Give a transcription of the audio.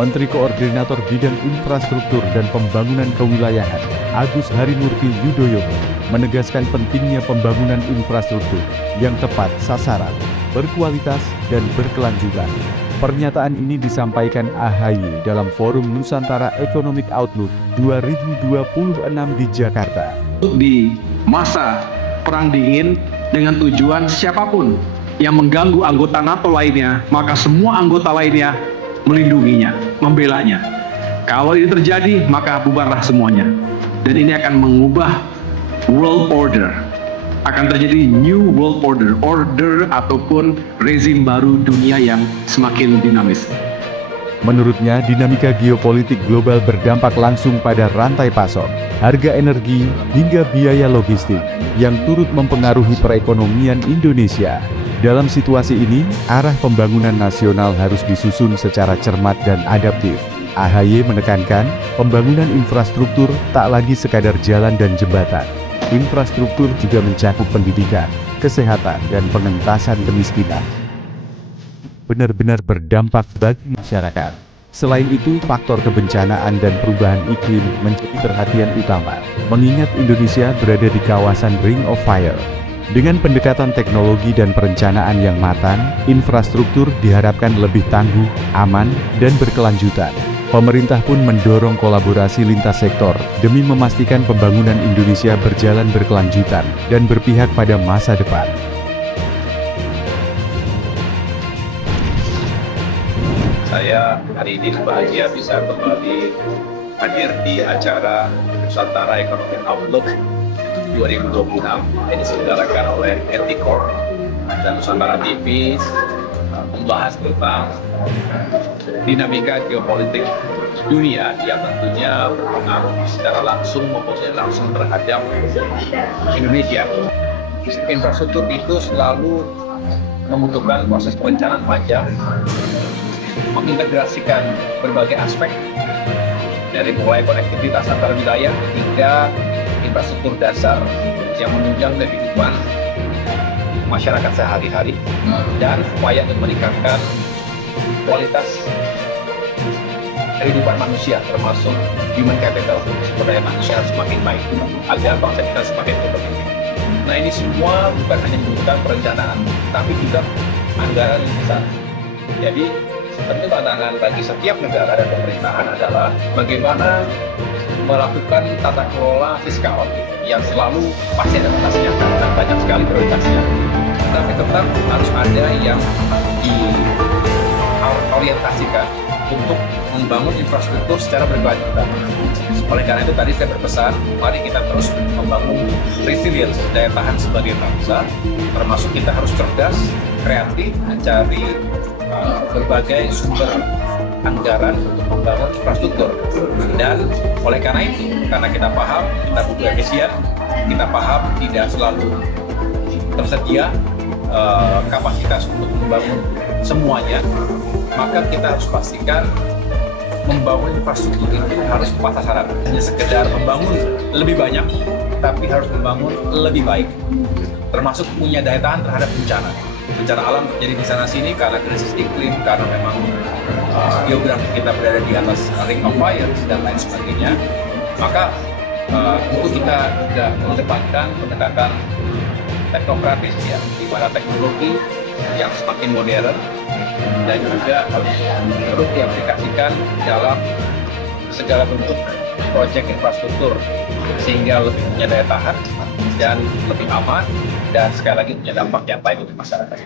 Menteri Koordinator Bidang Infrastruktur dan Pembangunan Kewilayahan, Agus Harimurti Yudhoyono, menegaskan pentingnya pembangunan infrastruktur yang tepat sasaran, berkualitas, dan berkelanjutan. Pernyataan ini disampaikan AHY dalam Forum Nusantara Economic Outlook 2026 di Jakarta. Di masa Perang Dingin, dengan tujuan siapapun yang mengganggu anggota NATO lainnya, maka semua anggota lainnya melindunginya, membelanya. Kalau ini terjadi, maka bubarlah semuanya. Dan ini akan mengubah world order. Akan terjadi new world order ataupun rezim baru dunia yang semakin dinamis. Menurutnya, dinamika geopolitik global berdampak langsung pada rantai pasok, harga energi, hingga biaya logistik, yang turut mempengaruhi perekonomian Indonesia. Dalam situasi ini, arah pembangunan nasional harus disusun secara cermat dan adaptif. AHY menekankan, pembangunan infrastruktur tak lagi sekadar jalan dan jembatan. Infrastruktur juga mencakup pendidikan, kesehatan, dan pengentasan kemiskinan. Benar-benar berdampak bagi masyarakat. Selain itu, faktor kebencanaan dan perubahan iklim menjadi perhatian utama, mengingat Indonesia berada di kawasan Ring of Fire. Dengan pendekatan teknologi dan perencanaan yang matang, infrastruktur diharapkan lebih tangguh, aman, dan berkelanjutan. Pemerintah pun mendorong kolaborasi lintas sektor demi memastikan pembangunan Indonesia berjalan berkelanjutan dan berpihak pada masa depan. Saya hari ini bahagia bisa kembali hadir di acara Nusantara Economic Outlook 2026 yang diselenggarakan oleh Eticorp dan Nusantara TV, membahas tentang dinamika geopolitik dunia yang tentunya berpengaruh secara langsung maupun tidak langsung terhadap Indonesia. Infrastruktur itu selalu membutuhkan proses perencanaan panjang, mengintegrasikan berbagai aspek dari mulai konektivitas antar wilayah hingga infrastruktur dasar yang menunjang kehidupan masyarakat sehari-hari dan upaya untuk meningkatkan kualitas kehidupan manusia termasuk human capital, sumber daya manusia semakin baik agar bangsa kita semakin berkembang. Nah, ini semua bukan hanya membutuhkan perencanaan tapi juga anggaran yang besar. Jadi tentu tantangan bagi setiap negara dan pemerintahan adalah bagaimana melakukan tata kelola fiskal yang selalu pasti ada batasnya dan banyak sekali prioritasnya. Tapi tetap harus ada yang diorientasikan untuk membangun infrastruktur secara berkelanjutan. Oleh karena itu tadi saya berpesan, mari kita terus membangun resilience, daya tahan sebagai bangsa, termasuk kita harus cerdas, kreatif, mencari berbagai sumber anggaran untuk membangun infrastruktur. Dan oleh karena itu, karena kita paham kita butuh efisien, kita paham tidak selalu tersedia kapasitas untuk membangun semuanya, maka kita harus pastikan membangun infrastruktur itu harus tepat sasaran. Hanya sekedar membangun lebih banyak, tapi harus membangun lebih baik, termasuk punya daya tahan terhadap bencana. Bencana alam terjadi di sana sini karena krisis iklim, karena memang geografi kita berada di atas Ring of Fire dan lain sebagainya. Maka untuk kita juga mengedepankan pendekatan teknokratis ya, di mana teknologi yang semakin modern dan juga harus terus diaplikasikan dalam segala bentuk proyek infrastruktur sehingga lebih punya daya tahan dan lebih aman dan sekali lagi punya dampak yang baik untuk masyarakat.